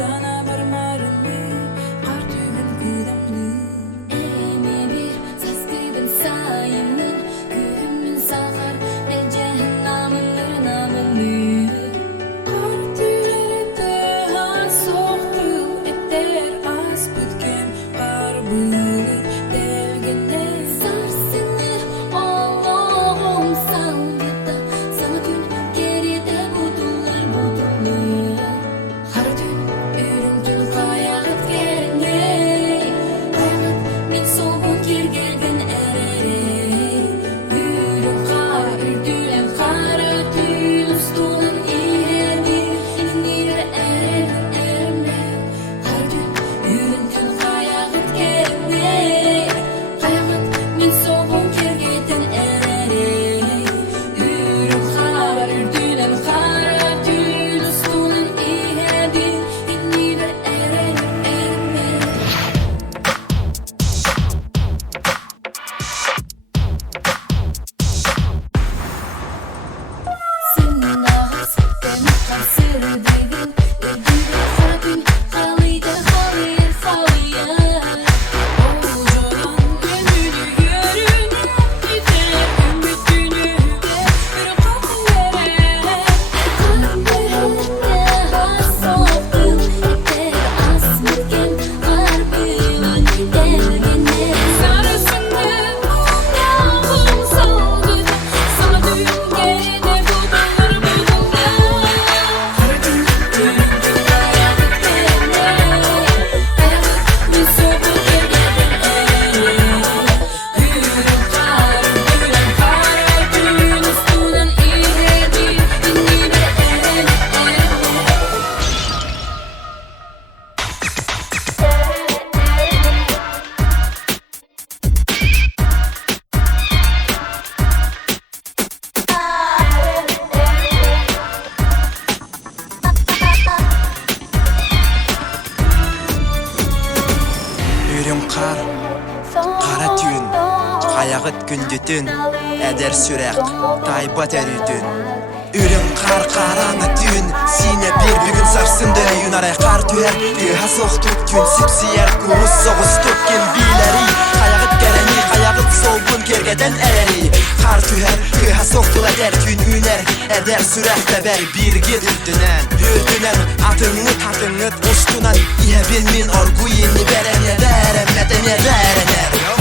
sana barmarını kar tüyün kıdamlı. Emi bir saskıdın sayının Kühümün sağar el cehenneminin namını. Kar tüyleri daha soğuktu eter az bütken kar bülür delgine. Sarsılır Allah'ım salgıda sana gün geride budullar budullar. Kara tün ürüntün kayalık gelene, Kayalık min soğuk yergerden erere. yürüm kar ürdülen kara tün üstünün ihedi inir erme. Kara tün ürüntün kayalık gelene, kayalık min soğuk yergerden erere. Yürüm kar ürdülen kara tün üstünün ihedi inir erme. Senin ağız demek sırdığın ödülü kalbin halıydı halıya halıya. Olcadan gönlünü görün biter ümitünü de bir kapılara. Kalbimde hasoftu eter asmıkken kalbinin dergine. Sarısında yağmur salgıda sana dün geride budulur budullar. Kara tün ürüntün kayalık gelene, kayalık bir soğuk yergerden erene. Yürüm kar ürdülen kara tün üstünden ihedi inir erme. Ürüm kar, kara tün, kayağıt gündütün, eder sürek, taybat erüdün. Ürüm kar, karanı tün, sine bir gün sarsın döneyün aray kar tüher, güha soğuk tütkün, sipsiyer, kuğuz soğuz tütkün bileri. Kayağıt geleni, kayağıt soğugun kergeden ereri. Kar tüher, güha soğuk eder, gün üner, eder sürek beber bir gid ürdünen. Ürdünen, atını tatını ustunan, ihe bilmin orgu yeni verenler, verenler, verenler.